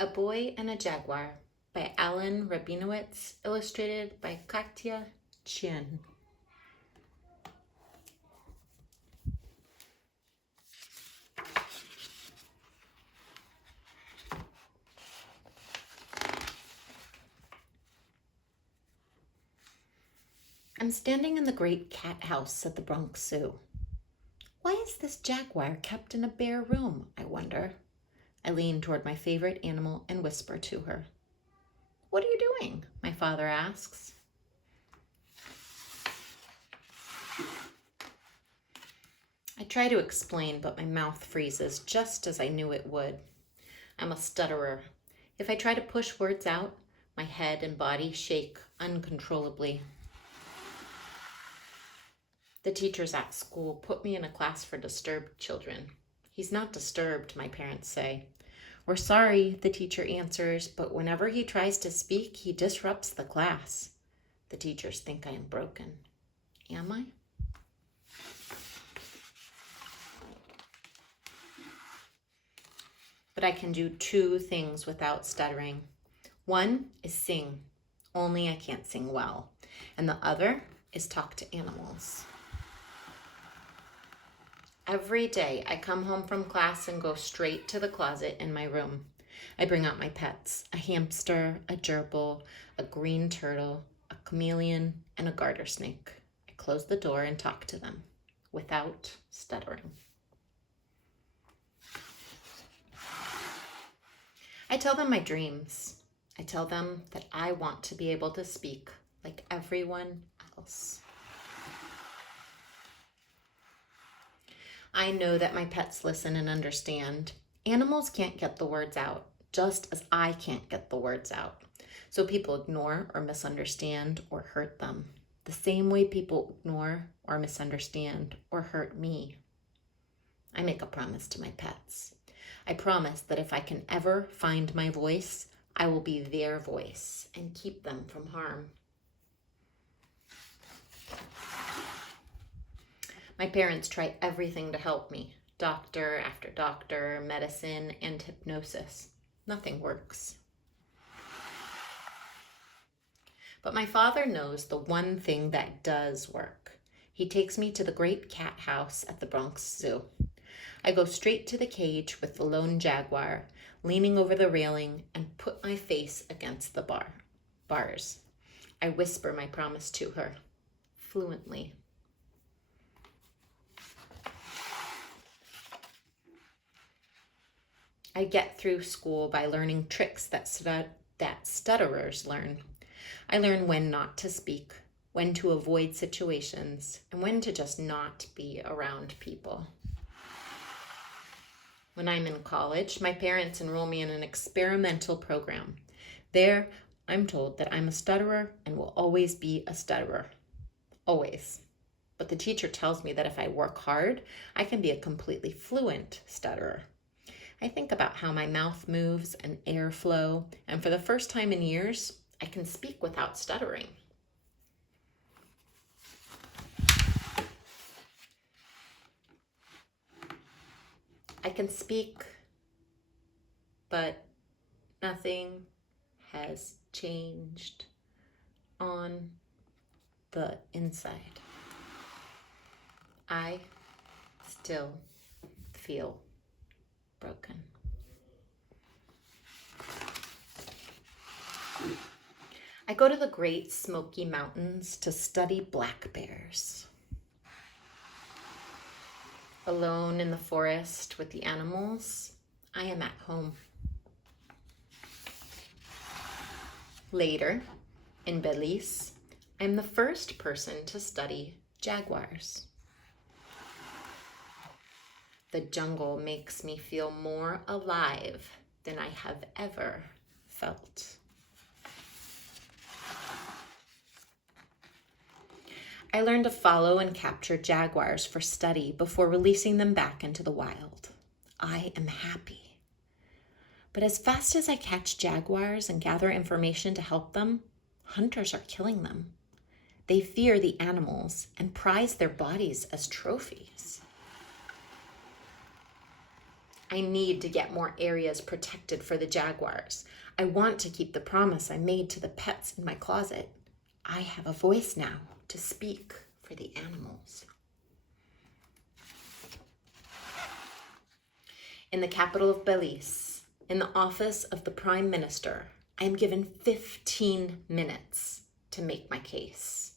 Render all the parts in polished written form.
A Boy and a Jaguar by Alan Rabinowitz, illustrated by Katya Chien. I'm standing in the great cat house at the Bronx Zoo. Why is this jaguar kept in a bare room, I wonder? I lean toward my favorite animal and whisper to her. What are you doing? My father asks. I try to explain, but my mouth freezes just as I knew it would. I'm a stutterer. If I try to push words out, my head and body shake uncontrollably. The teachers at school put me in a class for disturbed children. He's not disturbed, my parents say. We're sorry, the teacher answers, but whenever he tries to speak, he disrupts the class. The teachers think I am broken. Am I? But I can do two things without stuttering. One is sing, only I can't sing well. And the other is talk to animals. Every day I come home from class and go straight to the closet in my room. I bring out my pets, a hamster, a gerbil, a green turtle, a chameleon, and a garter snake. I close the door and talk to them without stuttering. I tell them my dreams. I tell them that I want to be able to speak like everyone else. I know that my pets listen and understand. Animals can't get the words out, just as I can't get the words out. So people ignore or misunderstand or hurt them, the same way people ignore or misunderstand or hurt me. I make a promise to my pets. I promise that if I can ever find my voice, I will be their voice and keep them from harm. My parents try everything to help me. Doctor after doctor, medicine, and hypnosis. Nothing works. But my father knows the one thing that does work. He takes me to the great cat house at the Bronx Zoo. I go straight to the cage with the lone jaguar, leaning over the railing and put my face against the bars. I whisper my promise to her, fluently. I get through school by learning tricks that stutterers learn. I learn when not to speak, when to avoid situations, and when to just not be around people. When I'm in college, my parents enroll me in an experimental program. There, I'm told that I'm a stutterer and will always be a stutterer. Always. But the teacher tells me that if I work hard, I can be a completely fluent stutterer. I think about how my mouth moves and airflow, and for the first time in years, I can speak without stuttering. I can speak, but nothing has changed on the inside. I still feel broken. I go to the Great Smoky Mountains to study black bears. Alone in the forest with the animals, I am at home. Later, in Belize, I'm the first person to study jaguars. The jungle makes me feel more alive than I have ever felt. I learned to follow and capture jaguars for study before releasing them back into the wild. I am happy. But as fast as I catch jaguars and gather information to help them, hunters are killing them. They fear the animals and prize their bodies as trophies. I need to get more areas protected for the jaguars. I want to keep the promise I made to the pets in my closet. I have a voice now to speak for the animals. In the capital of Belize, in the office of the Prime Minister, I am given 15 minutes to make my case.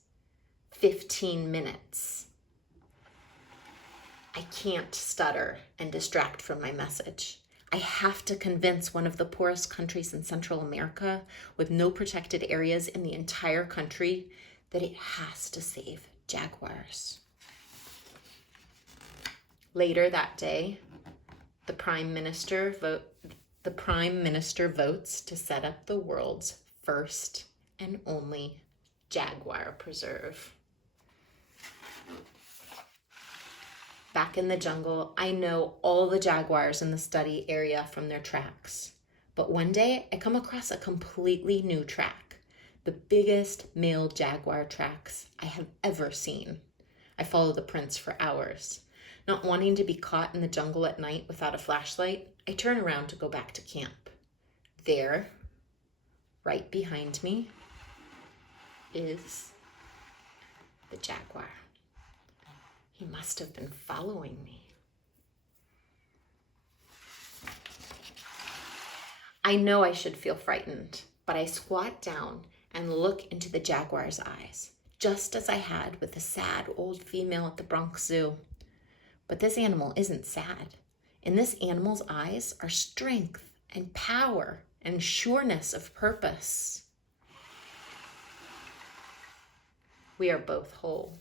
15 minutes. I can't stutter and distract from my message. I have to convince one of the poorest countries in Central America with no protected areas in the entire country that it has to save jaguars. Later that day, the Prime Minister votes to set up the world's first and only jaguar preserve. Back in the jungle, I know all the jaguars in the study area from their tracks. But one day, I come across a completely new track, the biggest male jaguar tracks I have ever seen. I follow the prints for hours. Not wanting to be caught in the jungle at night without a flashlight, I turn around to go back to camp. There, right behind me, is the jaguar. He must have been following me. I know I should feel frightened, but I squat down and look into the jaguar's eyes, just as I had with the sad old female at the Bronx Zoo. But this animal isn't sad. In this animal's eyes are strength and power and sureness of purpose. We are both whole.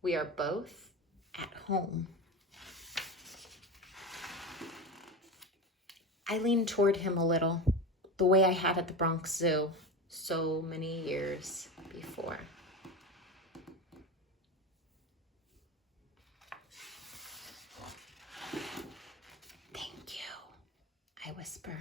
We are both at home. I leaned toward him a little, the way I had at the Bronx Zoo so many years before. Thank you, I whisper.